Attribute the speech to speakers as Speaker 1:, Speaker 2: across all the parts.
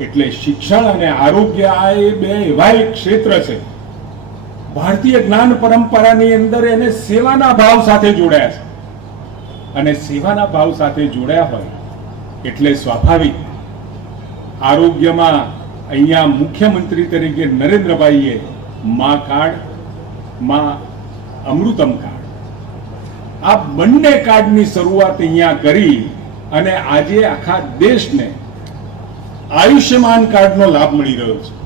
Speaker 1: એટલે શિક્ષણ અને આરોગ્ય આ એ બે એવા એક ક્ષેત્ર છે. ભારતીય જ્ઞાન પરંપરાની અંદર એને સેવાના ભાવ સાથે જોડાયા છે. અને સેવાના ભાવ સાથે જોડાયા હોય એટલે સ્વાભાવિક આરોગ્યમાં અહીંયા મુખ્યમંત્રી તરીકે નરેન્દ્રભાઈએ મા કાર્ડ મા અમૃતમ કાર્ડ આ બંને કાર્ડની શરૂઆત અહીંયા કરી અને આજે આખા દેશને આયુષ્યમાન કાર્ડનો લાભ મળી રહ્યો છે.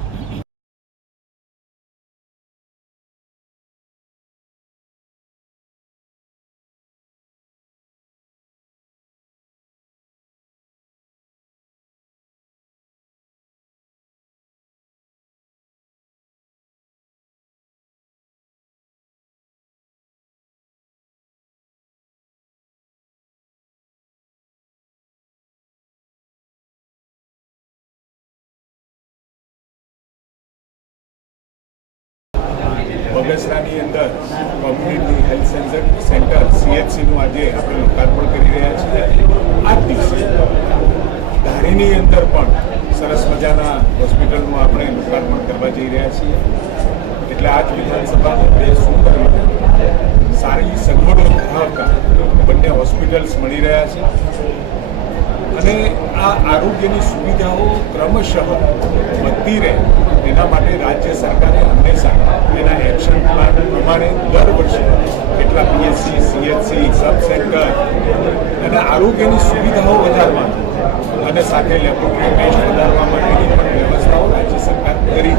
Speaker 1: બગસરાની અંદર કોમ્યુનિટી હેલ્થ સેન્ટર સેન્ટર સીએચસીનું આજે આપણે લોકાર્પણ કરી રહ્યા છીએ. આ દિવસે ધારીની અંદર પણ સરસ મજાના હોસ્પિટલનું આપણે લોકાર્પણ કરવા જઈ રહ્યા છીએ. એટલે આજ વિધાનસભામાં બે કર્યું સારી સગવડો ધરાવતા બંને હોસ્પિટલ્સ મળી રહ્યા છે. અને આ આરોગ્યની સુવિધાઓ ક્રમશઃ વધતી રહે. એના માટે રાજ્ય સરકારે હંમેશા એના એક્શન પ્લાન પ્રમાણે દર વર્ષે કેટલા પીએચસી સીએચસી સબ સેન્ટર અને આરોગ્યની સુવિધાઓ વધારવા